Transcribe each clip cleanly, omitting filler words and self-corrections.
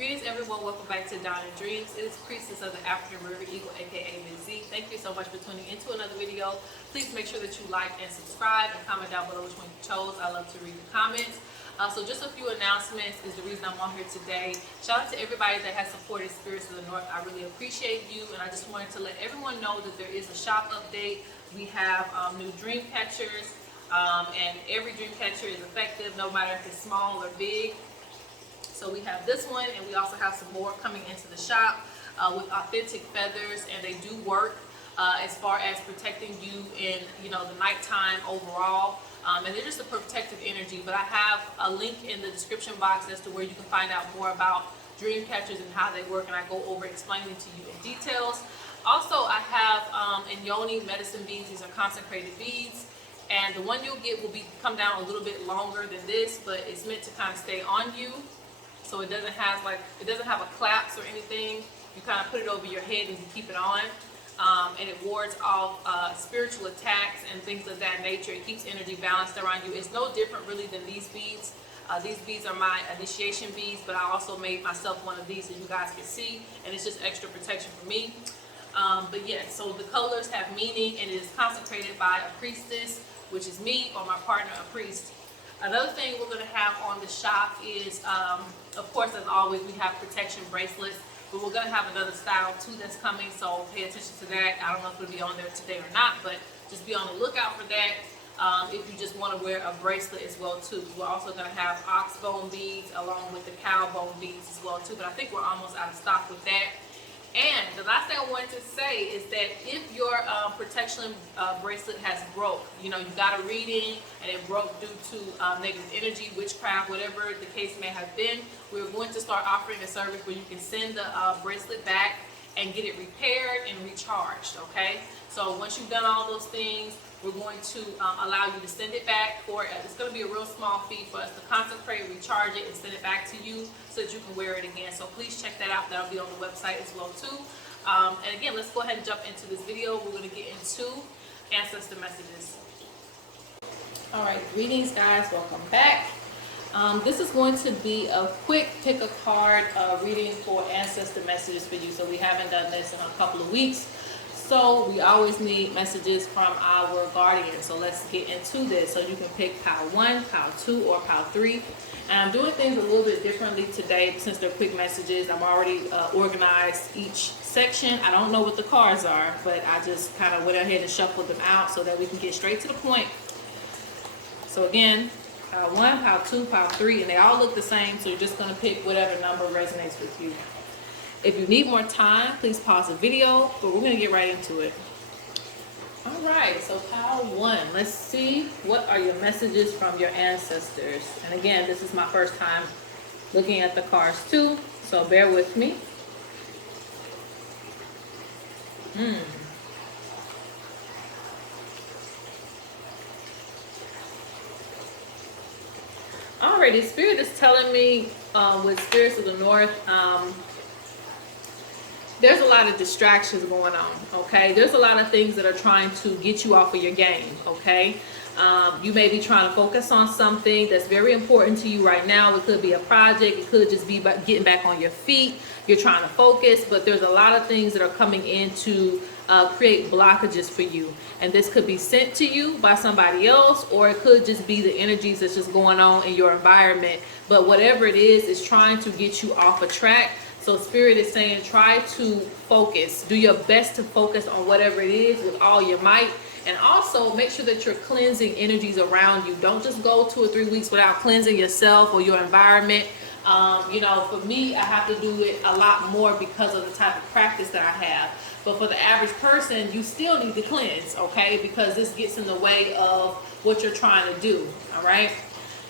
Greetings everyone, welcome back to Dawn and Dreams. It is Priestess of the African River Eagle, aka Ms.Z. Thank you so much for tuning into another video. Please make sure that you like and subscribe and comment down below which one you chose. I love to read the comments. So just a few announcements is the reason I'm on here today. Shout out to everybody that has supported Spirits of the North. I really appreciate you, and I just wanted to let everyone know that there is a shop update. We have new Dreamcatchers, and every Dreamcatcher is effective no matter if it's small or big. So we have this one, and we also have some more coming into the shop with authentic feathers, and they do work as far as protecting you in the nighttime overall. And they're just a protective energy. But I have a link in the description box as to where you can find out more about Dreamcatchers and how they work, and I go over explaining to you in details. Also, I have Yoni medicine beads. These are consecrated beads. And the one you'll get will come down a little bit longer than this, but it's meant to kind of stay on you. So it doesn't have a collapse or anything. You kind of put it over your head and you keep it on. And it wards off spiritual attacks and things of that nature. It keeps energy balanced around you. It's no different really than these beads. These beads are my initiation beads, but I also made myself one of these as you guys can see. And it's just extra protection for me. But yeah, so the colors have meaning, and it is consecrated by a priestess, which is me, or my partner, a priest. Another thing we're going to have on the shop is, of course, as always, we have protection bracelets, but we're going to have another style too that's coming, so pay attention to that. I don't know if it'll be on there today or not, but just be on the lookout for that if you just want to wear a bracelet as well too. We're also going to have ox bone beads along with the cow bone beads as well too, but I think we're almost out of stock with that. And the last thing I wanted to say is that if your protection bracelet has broke, you got a reading and it broke due to negative energy, witchcraft, whatever the case may have been, we're going to start offering a service where you can send the bracelet back and get it repaired and recharged, okay? So once you've done all those things, we're going to allow you to send it back for, it's going to be a real small fee for us to consecrate, recharge it, and send it back to you so that you can wear it again. So please check that out. That'll be on the website as well too. And again, let's go ahead and jump into this video. We're going to get into Ancestor messages. All right, greetings guys, welcome back. This is going to be a quick pick a card reading for Ancestor messages for you. So we haven't done this in a couple of weeks. So we always need messages from our guardian. So let's get into this. So you can pick pile 1, pile 2, or pile 3. And I'm doing things a little bit differently today since they're quick messages. I'm already organized each section. I don't know what the cards are, but I just kind of went ahead and shuffled them out so that we can get straight to the point. So again, pile 1, pile 2, pile 3, and they all look the same. So you're just going to pick whatever number resonates with you. If you need more time, please pause the video, but we're going to get right into it. All right, so pile 1. Let's see, what are your messages from your ancestors? And again, this is my first time looking at the cards too, so bear with me. Alrighty, Spirit is telling me with Spirits of the North, there's a lot of distractions going on, okay? There's a lot of things that are trying to get you off of your game, okay? You may be trying to focus on something that's very important to you right now. It could be a project. It could just be getting back on your feet. You're trying to focus, but there's a lot of things that are coming in to create blockages for you. And this could be sent to you by somebody else, or it could just be the energies that's just going on in your environment. But whatever it is trying to get you off a track. So Spirit is saying try to focus. Do your best to focus on whatever it is with all your might. And also make sure that you're cleansing energies around you. Don't just go 2 or 3 weeks without cleansing yourself or your environment. For me, I have to do it a lot more because of the type of practice that I have. But for the average person, you still need to cleanse, okay? Because this gets in the way of what you're trying to do, all right?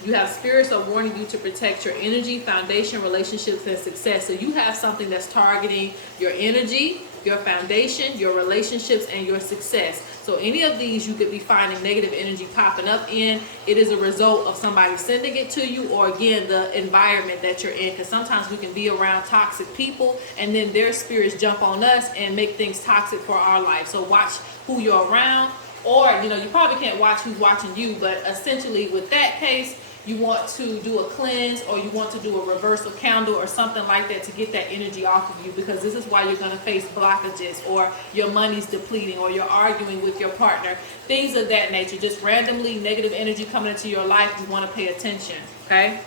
You have spirits are warning you to protect your energy, foundation, relationships, and success. So you have something that's targeting your energy, your foundation, your relationships, and your success. So any of these you could be finding negative energy popping up in. It is a result of somebody sending it to you, or again, the environment that you're in. Because sometimes we can be around toxic people and then their spirits jump on us and make things toxic for our life. So watch who you're around. Or, you probably can't watch who's watching you, but essentially with that case, you want to do a cleanse, or you want to do a reversal candle or something like that to get that energy off of you, because this is why you're going to face blockages, or your money's depleting, or you're arguing with your partner, things of that nature. Just randomly negative energy coming into your life, you want to pay attention, okay?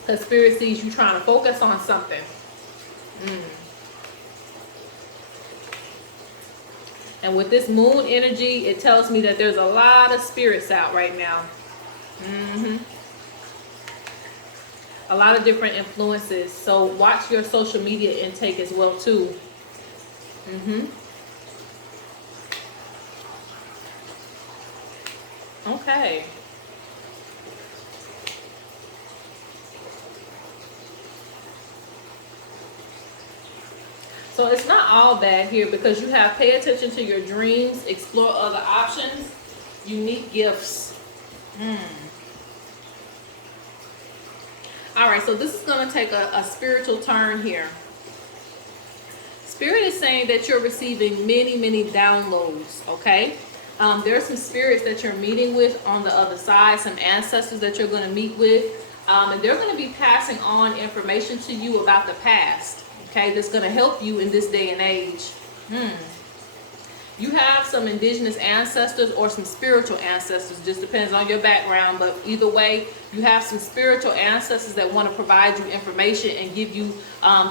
Because Spirit sees you trying to focus on something. And with this moon energy, it tells me that there's a lot of spirits out right now. A lot of different influences. So watch your social media intake as well too. Okay. So it's not all bad here, because you have pay attention to your dreams, explore other options, unique gifts. All right, so this is going to take a spiritual turn here. Spirit is saying that you're receiving many, many downloads, okay? There are some spirits that you're meeting with on the other side, some ancestors that you're going to meet with, and they're going to be passing on information to you about the past, okay? That's going to help you in this day and age. You have some indigenous ancestors or some spiritual ancestors, just depends on your background, but either way, you have some spiritual ancestors that want to provide you information and give you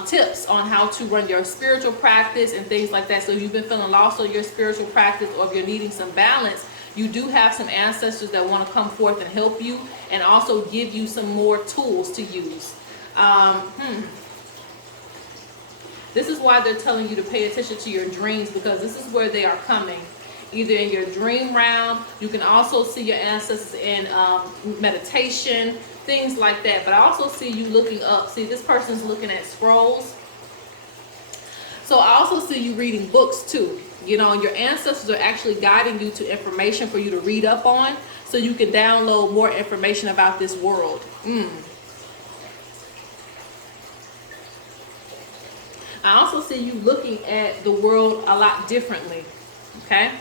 tips on how to run your spiritual practice and things like that. So if you've been feeling lost on your spiritual practice, or if you're needing some balance, you do have some ancestors that want to come forth and help you, and also give you some more tools to use. This is why they're telling you to pay attention to your dreams, because this is where they are coming. Either in your dream realm, you can also see your ancestors in meditation, things like that. But I also see you looking up. See, this person's looking at scrolls. So I also see you reading books too. You know, and your ancestors are actually guiding you to information for you to read up on, so you can download more information about this world. I also see you looking at the world a lot differently, okay?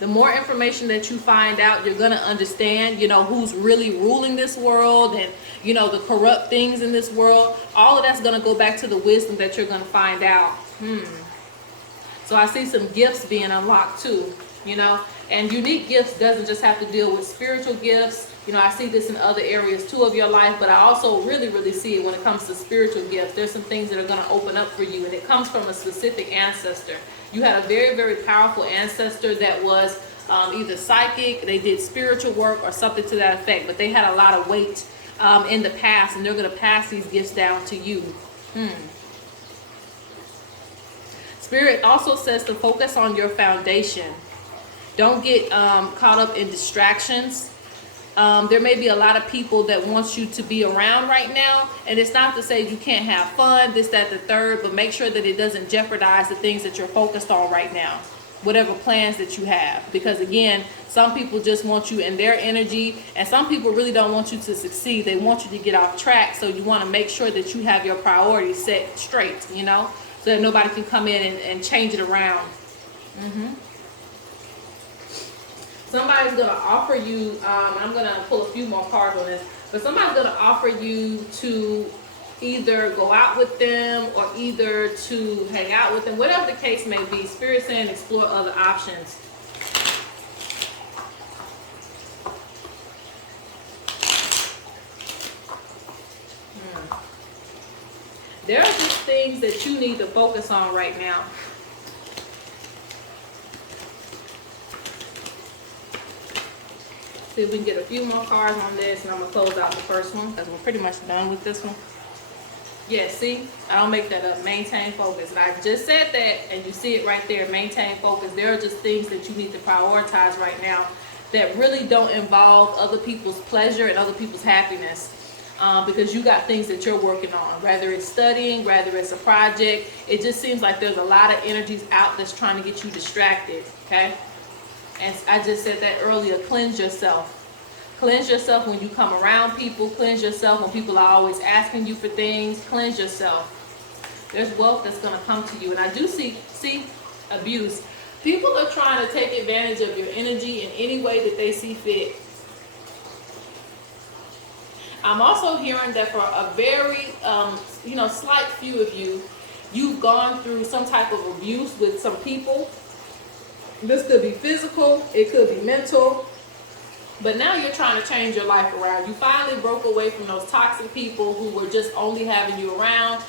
The more information that you find out, you're going to understand, you know, who's really ruling this world, and, you know, the corrupt things in this world. All of that's going to go back to the wisdom that you're going to find out. So I see some gifts being unlocked too, you know, and unique gifts doesn't just have to deal with spiritual gifts. You know, I see this in other areas too of your life, but I also really, really see it when it comes to spiritual gifts. There's some things that are going to open up for you, and it comes from a specific ancestor. You had a very, very powerful ancestor that was either psychic, they did spiritual work, or something to that effect, but they had a lot of weight in the past, and they're going to pass these gifts down to you. Spirit also says to focus on your foundation. Don't get caught up in distractions. There may be a lot of people that want you to be around right now, and it's not to say you can't have fun, this, that, the third, but make sure that it doesn't jeopardize the things that you're focused on right now, whatever plans that you have. Because again, some people just want you in their energy, and some people really don't want you to succeed. They want you to get off track, so you want to make sure that you have your priorities set straight, you know, so that nobody can come in and change it around. Somebody's going to offer you, I'm going to pull a few more cards on this, but somebody's going to offer you to either go out with them or either to hang out with them, whatever the case may be. Spirit saying explore other options. There are just things that you need to focus on right now. See if we can get a few more cards on this, and I'm going to close out the first one because we're pretty much done with this one. Yeah, see? I don't make that up. Maintain focus. And I just said that, and you see it right there. Maintain focus. There are just things that you need to prioritize right now that really don't involve other people's pleasure and other people's happiness. Because you got things that you're working on, whether it's studying, whether it's a project. It just seems like there's a lot of energies out that's trying to get you distracted, okay? And I just said that earlier, cleanse yourself. Cleanse yourself when you come around people. Cleanse yourself when people are always asking you for things. Cleanse yourself. There's wealth that's going to come to you. And I do see abuse. People are trying to take advantage of your energy in any way that they see fit. I'm also hearing that for a very, slight few of you, you've gone through some type of abuse with some people. This could be physical, it could be mental, but now you're trying to change your life around. You finally broke away from those toxic people who were just only having you around,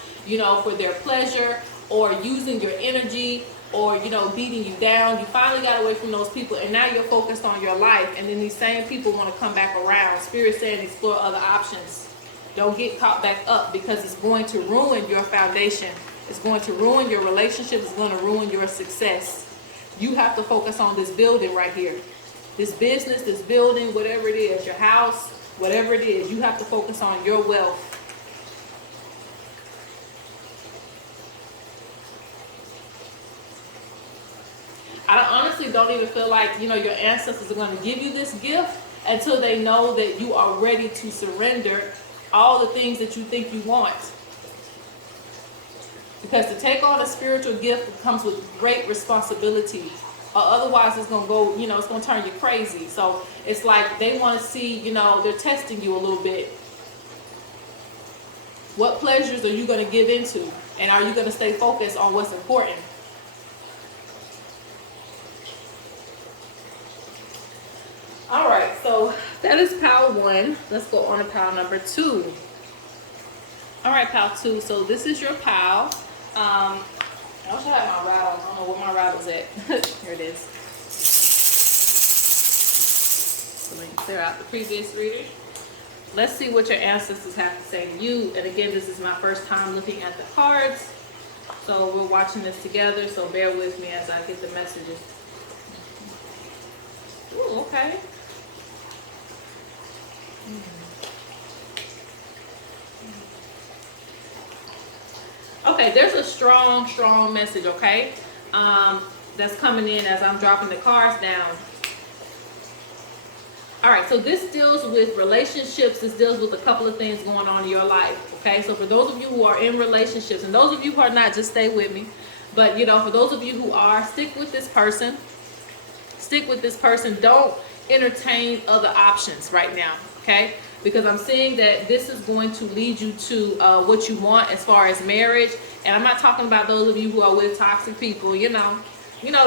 for their pleasure, or using your energy, or, beating you down. You finally got away from those people, and now you're focused on your life, and then these same people want to come back around. Spirit saying explore other options. Don't get caught back up, because it's going to ruin your foundation. It's going to ruin your relationship. It's going to ruin your success. You have to focus on this building right here. This business, this building, whatever it is, your house, whatever it is, you have to focus on your wealth. I honestly don't even feel like, your ancestors are going to give you this gift until they know that you are ready to surrender all the things that you think you want. Because to take on a spiritual gift comes with great responsibility. Otherwise, it's going to go, it's going to turn you crazy. So it's like they want to see, they're testing you a little bit. What pleasures are you going to give into? And are you going to stay focused on what's important? All right, so that is pile 1. Let's go on to pile number 2. All right, pile 2. So this is your pile. I wish I had my rattle. I don't know where my rattle's at. Here it is. So let me clear out the previous reading. Let's see what your ancestors have to say to you. And again, this is my first time looking at the cards. So we're watching this together. So bear with me as I get the messages. Ooh, okay. Okay, there's a strong message, okay, that's coming in as I'm dropping the cards down. All right, so this deals with relationships. This deals with a couple of things going on in your life, okay? So for those of you who are in relationships, and those of you who are not, just stay with me. But, for those of you who are, stick with this person. Stick with this person. Don't entertain other options right now, okay? Because I'm seeing that this is going to lead you to what you want as far as marriage. And I'm not talking about those of you who are with toxic people, the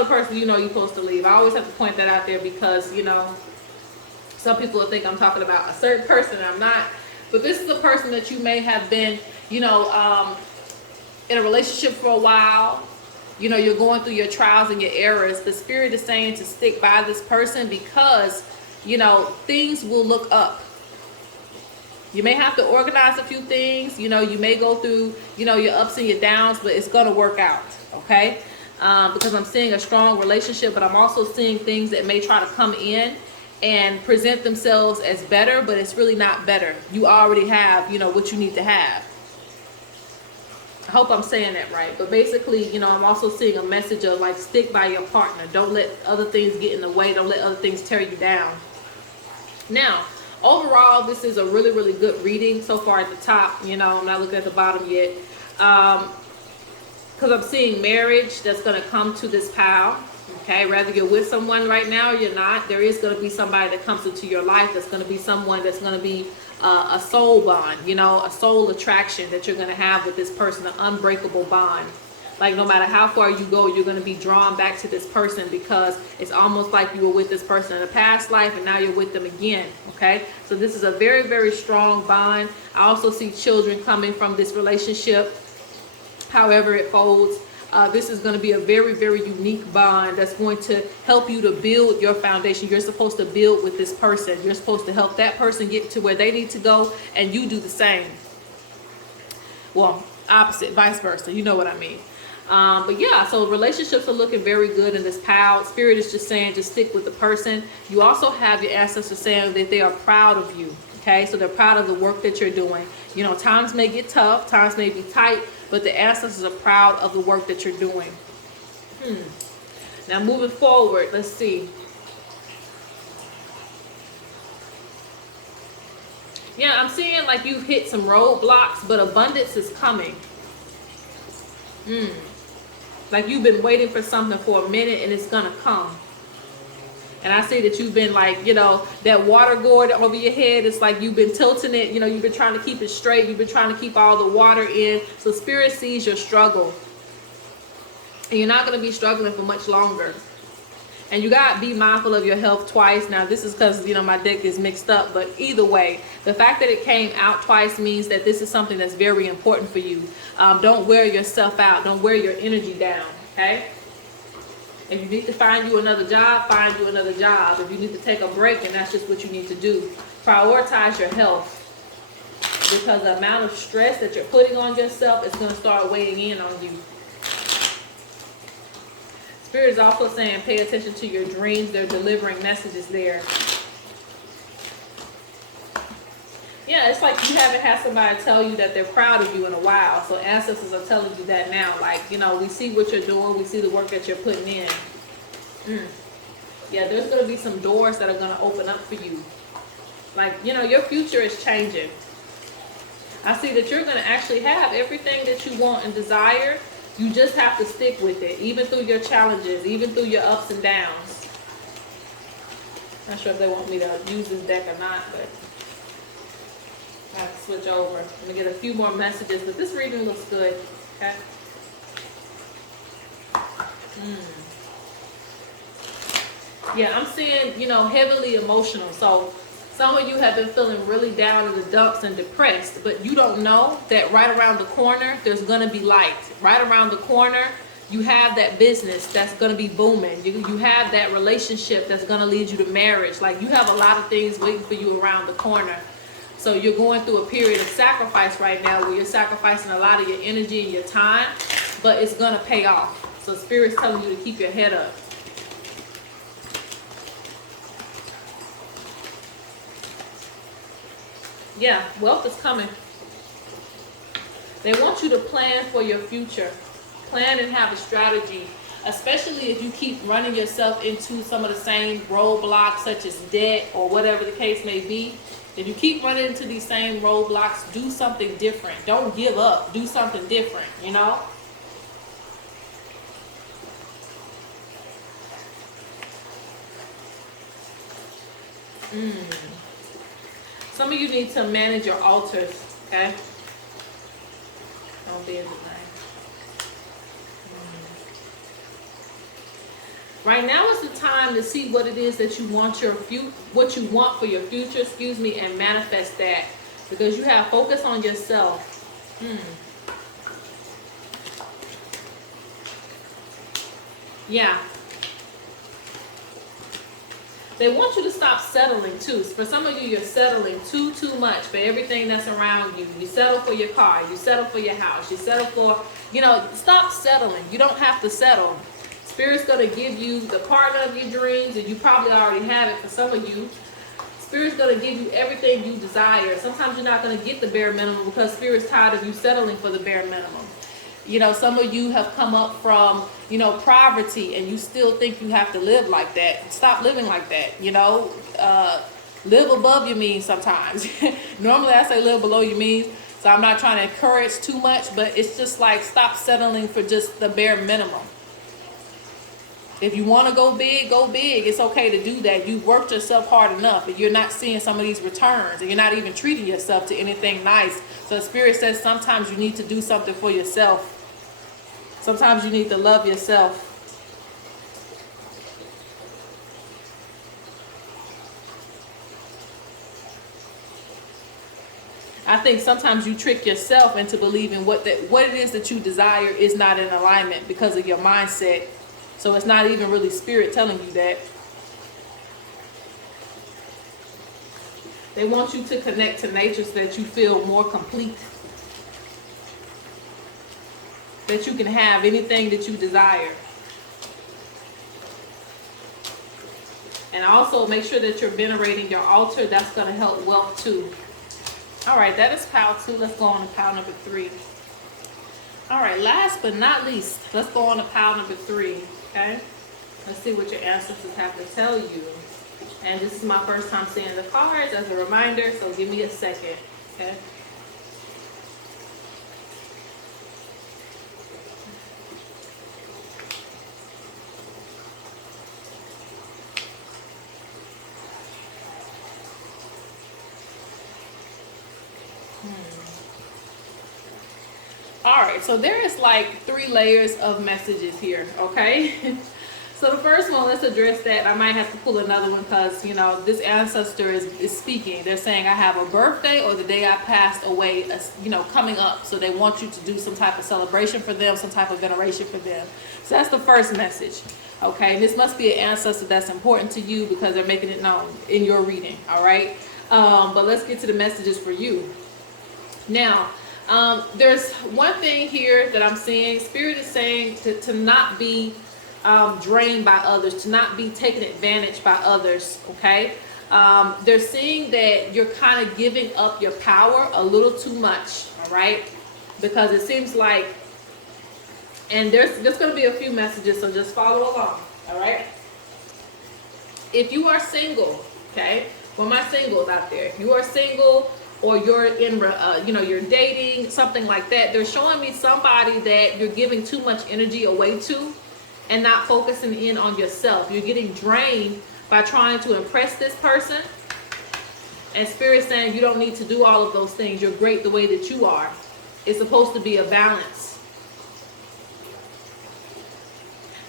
person you're supposed to leave. I always have to point that out there because, some people will think I'm talking about a certain person. I'm not. But this is a person that you may have been, in a relationship for a while. You're going through your trials and your errors. The spirit is saying to stick by this person because, things will look up. You may have to organize a few things. You may go through, your ups and your downs, but it's going to work out, okay? Because I'm seeing a strong relationship, but I'm also seeing things that may try to come in and present themselves as better, but it's really not better. You already have, what you need to have. I hope I'm saying that right. But basically, I'm also seeing a message of like stick by your partner. Don't let other things get in the way. Don't let other things tear you down. Now, overall, this is a really, really good reading so far at the top. I'm not looking at the bottom yet. Because I'm seeing marriage that's going to come to this pile. Okay, whether you're with someone right now or you're not, there is going to be somebody that comes into your life that's going to be someone that's going to be a soul bond, a soul attraction that you're going to have with this person, an unbreakable bond. Like no matter how far you go, you're going to be drawn back to this person because it's almost like you were with this person in a past life and now you're with them again, okay? So this is a very, very strong bond. I also see children coming from this relationship, however it folds. This is going to be a very, very unique bond that's going to help you to build your foundation. You're supposed to build with this person. You're supposed to help that person get to where they need to go, and you do the same. Well, opposite, vice versa. You know what I mean. But yeah, so relationships are looking very good in this pile. Spirit is just saying, just stick with the person. You also have your ancestors saying that they are proud of you. Okay, so they're proud of the work that you're doing. Times may get tough, times may be tight, but the ancestors are proud of the work that you're doing. Now moving forward, let's see. Yeah, I'm seeing like you've hit some roadblocks, but abundance is coming. Like you've been waiting for something for a minute and it's gonna come. And I see that you've been like, you know, that water gourd over your head, it's like you've been tilting it, you know, you've been trying to keep it straight, you've been trying to keep all the water in. So Spirit sees your struggle. And you're not going to be struggling for much longer. And you got to be mindful of your health twice. Now, this is because, you know, my deck is mixed up. But either way, the fact that it came out twice means that this is something that's very important for you. Don't wear yourself out. Don't wear your energy down, okay? If you need to find you another job, find you another job. If you need to take a break, then that's just what you need to do. Prioritize your health. Because the amount of stress that you're putting on yourself is going to start weighing in on you. Spirit is also saying pay attention to your dreams. They're delivering messages there. Yeah, it's like you haven't had somebody tell you that they're proud of you in a while. So ancestors are telling you that now. Like, you know, we see what you're doing. We see the work that you're putting in. Yeah, there's going to be some doors that are going to open up for you. Like, you know, your future is changing. I see that you're going to actually have everything that you want and desire. You just have to stick with it, even through your challenges, even through your ups and downs. Not sure if they want me to use this deck or not, but I have to switch over. I'm going to get a few more messages, but this reading looks good. Okay. Yeah, I'm seeing, you know, heavily emotional. So some of you have been feeling really down in the dumps and depressed, but you don't know that right around the corner, there's going to be light. Right around the corner, you have that business that's going to be booming. You have that relationship that's going to lead you to marriage. Like, you have a lot of things waiting for you around the corner. So you're going through a period of sacrifice right now where you're sacrificing a lot of your energy and your time, but it's going to pay off. So Spirit's telling you to keep your head up. Yeah, wealth is coming. They want you to plan for your future. Plan and have a strategy, especially if you keep running yourself into some of the same roadblocks, such as debt or whatever the case may be. If you keep running into these same roadblocks, do something different. Don't give up. Do something different, you know? Some of you need to manage your altars, okay? Don't be in the night. Right now is the time to see what it is that you want what you want for your future, and manifest that, because you have focus on yourself. Yeah. They want you to stop settling too. For some of you, you're settling too much for everything that's around you. You settle for your car. You settle for your house. You settle for, you know, stop settling. You don't have to settle. Spirit's going to give you the partner of your dreams, and you probably already have it for some of you. Spirit's going to give you everything you desire. Sometimes you're not going to get the bare minimum because Spirit's tired of you settling for the bare minimum. You know, some of you have come up from, you know, poverty, and you still think you have to live like that. Stop living like that, you know. Live above your means sometimes. Normally I say live below your means, so I'm not trying to encourage too much, but it's just like stop settling for just the bare minimum. If you want to go big, go big. It's okay to do that. You've worked yourself hard enough, and you're not seeing some of these returns, and you're not even treating yourself to anything nice. So Spirit says sometimes you need to do something for yourself. Sometimes you need to love yourself. I think sometimes you trick yourself into believing what it is that you desire is not in alignment because of your mindset. So it's not even really Spirit telling you that. They want you to connect to nature so that you feel more complete. That you can have anything that you desire. And also make sure that you're venerating your altar. That's going to help wealth too. All right, that is pile 2. Let's go on to pile number 3. All right, last but not least, let's go on to pile number 3. Okay, let's see what your ancestors have to tell you. And this is my first time seeing the cards as a reminder, so give me a second. Okay. All right, so there is like 3 layers of messages here, okay? So the first one, let's address that. I might have to pull another one because, you know, this ancestor is speaking. They're saying I have a birthday or the day I passed away, you know, coming up. So they want you to do some type of celebration for them, some type of veneration for them. So that's the first message, okay? And this must be an ancestor that's important to you because they're making it known in your reading, all right? But let's get to the messages for you. Now, there's one thing here that I'm seeing. Spirit is saying to not be drained by others, to not be taken advantage by others, okay? They're seeing that you're kind of giving up your power a little too much, all right? Because it seems like, and there's going to be a few messages, so just follow along, all right? If you are single, okay, for my singles out there, if you are single or you're in, you know, you're dating, something like that, they're showing me somebody that you're giving too much energy away to and not focusing in on yourself. You're getting drained by trying to impress this person. And Spirit saying you don't need to do all of those things. You're great the way that you are. It's supposed to be a balance.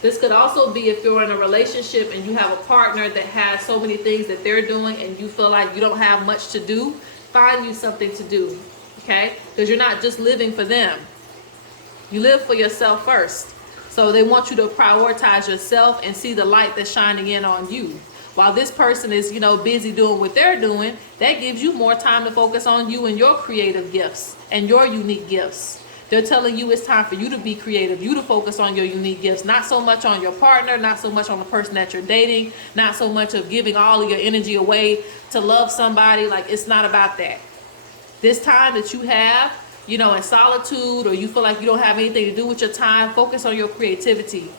This could also be if you're in a relationship and you have a partner that has so many things that they're doing and you feel like you don't have much to do. Find you something to do, okay? Because you're not just living for them. You live for yourself first. So they want you to prioritize yourself and see the light that's shining in on you. While this person is, you know, busy doing what they're doing, that gives you more time to focus on you and your creative gifts and your unique gifts. They're telling you it's time for you to be creative, you to focus on your unique gifts, not so much on your partner, not so much on the person that you're dating, not so much of giving all of your energy away to love somebody. Like, it's not about that. This time that you have, you know, in solitude, or you feel like you don't have anything to do with your time, focus on your creativity.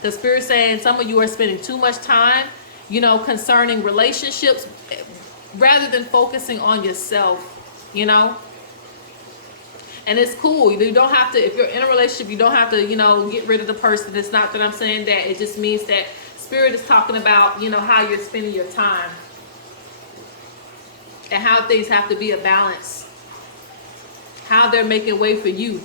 The Spirit's saying some of you are spending too much time, you know, concerning relationships rather than focusing on yourself, you know. And it's cool. You don't have to, if you're in a relationship, you don't have to, you know, get rid of the person. It's not that I'm saying that. It just means that Spirit is talking about, you know, how you're spending your time and how things have to be a balance. How they're making way for you.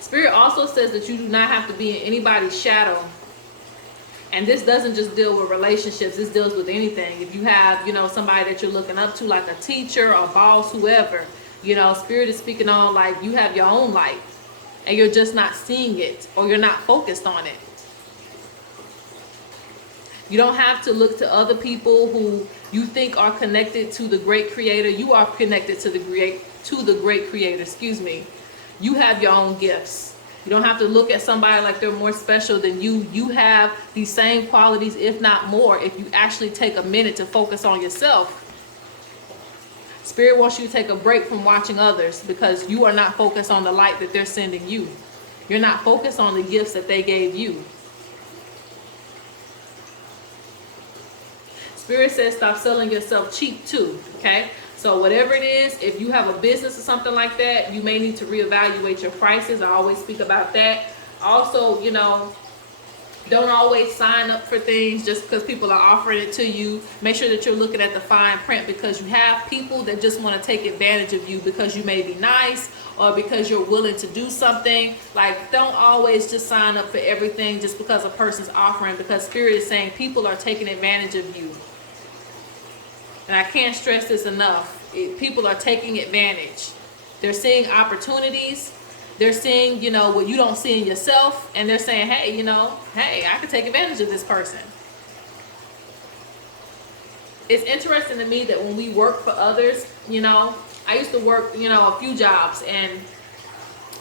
Spirit also says that you do not have to be in anybody's shadow. And this doesn't just deal with relationships. This deals with anything. If you have, you know, somebody that you're looking up to, like a teacher or boss, whoever, you know, Spirit is speaking on like you have your own light and you're just not seeing it or you're not focused on it. You don't have to look to other people who you think are connected to the great creator. You are connected to the great creator, excuse me. You have your own gifts. You don't have to look at somebody like they're more special than you. You have these same qualities, if not more, if you actually take a minute to focus on yourself. Spirit wants you to take a break from watching others because you are not focused on the light that they're sending you. You're not focused on the gifts that they gave you. Spirit says stop selling yourself cheap too, okay? So whatever it is, if you have a business or something like that, you may need to reevaluate your prices. I always speak about that. Also, you know, don't always sign up for things just because people are offering it to you. Make sure that you're looking at the fine print because you have people that just want to take advantage of you because you may be nice or because you're willing to do something. Like, don't always just sign up for everything just because a person's offering, because Spirit is saying people are taking advantage of you. And I can't stress this enough. People are taking advantage. They're seeing opportunities. They're seeing, you know, what you don't see in yourself. And they're saying, hey, you know, hey, I can take advantage of this person. It's interesting to me that when we work for others, you know, I used to work, you know, a few jobs. And,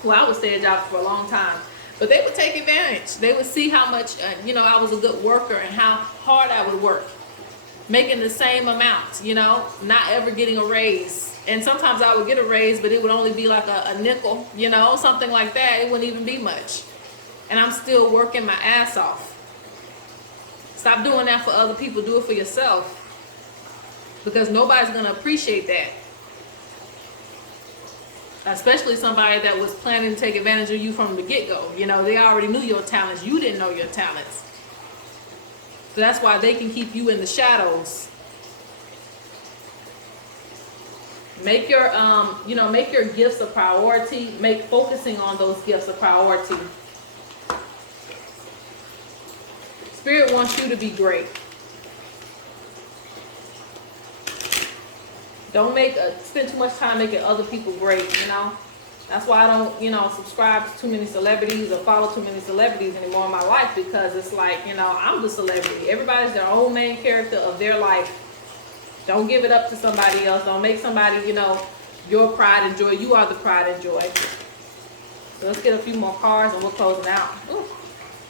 well, I would stay at jobs for a long time. But they would take advantage. They would see how much, you know, I was a good worker and how hard I would work. Making the same amount, you know, not ever getting a raise. And sometimes I would get a raise, but it would only be like a nickel, you know, something like that. It wouldn't even be much. And I'm still working my ass off. Stop doing that for other people. Do it for yourself. Because nobody's going to appreciate that. Especially somebody that was planning to take advantage of you from the get-go. You know, they already knew your talents. You didn't know your talents. So that's why they can keep you in the shadows. Make your make your gifts a priority. Make focusing on those gifts a priority. Spirit wants you to be great. Don't spend too much time making other people great, you know. That's why I don't, subscribe to too many celebrities or follow too many celebrities anymore in my life, because it's like, I'm the celebrity. Everybody's their own main character of their life. Don't give it up to somebody else. Don't make somebody, your pride and joy. You are the pride and joy. So let's get a few more cards and we're closing out. Ooh,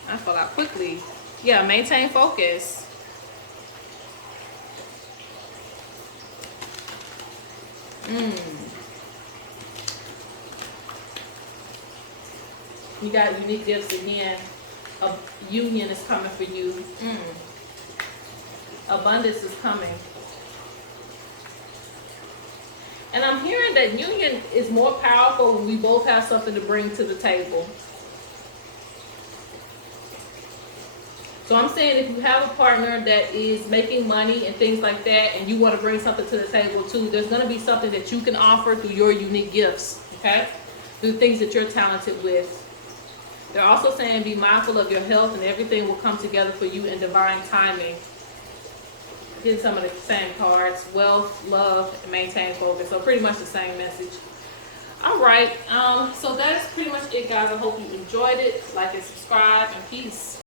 I fell out quickly. Yeah, maintain focus. You got unique gifts again. A union is coming for you. Abundance is coming. And I'm hearing that union is more powerful when we both have something to bring to the table. So I'm saying if you have a partner that is making money and things like that, and you want to bring something to the table too, there's going to be something that you can offer through your unique gifts, okay? Through things that you're talented with. They're also saying be mindful of your health and everything will come together for you in divine timing. Getting some of the same cards. Wealth, love, and maintain focus. So pretty much the same message. All right. So that's pretty much it, guys. I hope you enjoyed it. Like and subscribe, and peace.